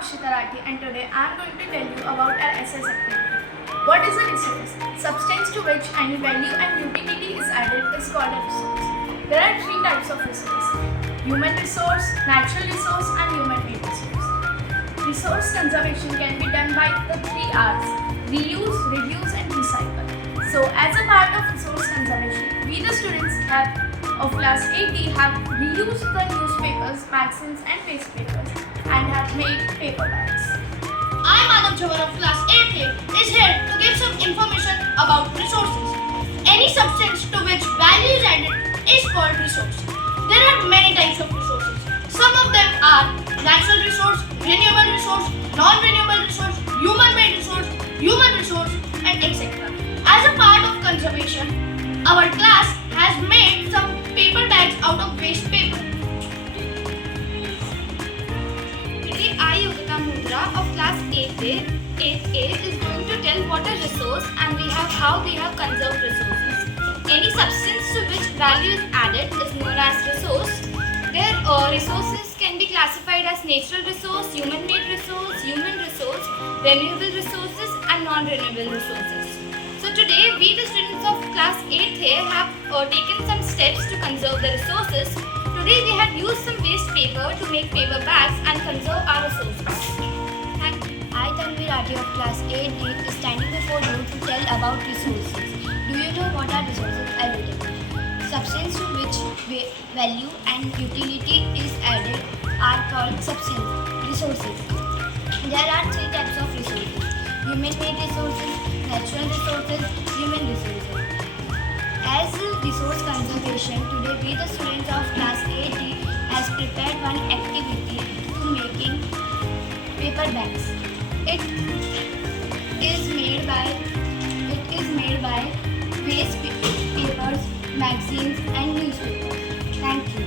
Akshita Rathi and today I am going to tell you about our SS activity. What is a resource? Substance to which any value and utility is added is called a resource. There are three types of resource: human resource, natural resource and human-made resource. Resource conservation can be done by the three R's: reuse, reduce and recycle. So as a part of resource conservation, we the students of class 8D have reused the newspapers, magazines and waste papers and have made paper bags. I, Manav Jawar of class 8A, is here to give some information about resources. Any substance to which value is added is called resource. There are many types of resources. Some of them are natural resource, renewable resource, non-renewable resource, human-made resource, human resource and etc. As a part of conservation, our class has made some paper bags out of waste paper. Today I, Yogita Mundra of class 8A is going to tell what a resource and how we have conserved resources. Any substance to which value is added is known as resource. Their resources can be classified as natural resource, human-made resource, human resource, renewable resources and non-renewable resources. So today we the students of class 8A have taken some steps to conserve the resources. Today we have used some waste paper to make paper bags and conserve our resources. Thank you. I, Tanvi Rathi of class 8D is standing before you to tell about resources. Do you know what are resources? I will tell you. Substance to which value and utility is added are called resources. There are three types of resources: human-made resources, natural resources, human resources. As resource conservation, today we the students of class 8D has prepared one activity to making paper bags. It is made by waste papers, magazines and newspapers. Thank you.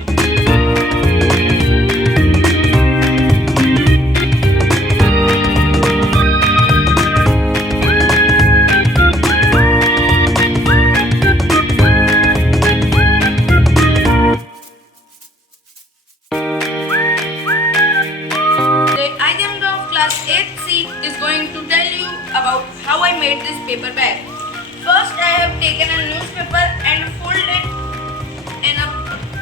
Today, I, Jamra of class 8C, is going to tell you about how I made this paper bag. First, I have taken a newspaper and folded it in a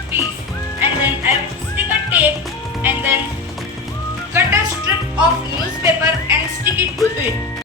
piece, and then I have stick a tape and then cut a strip of newspaper and stick it to it.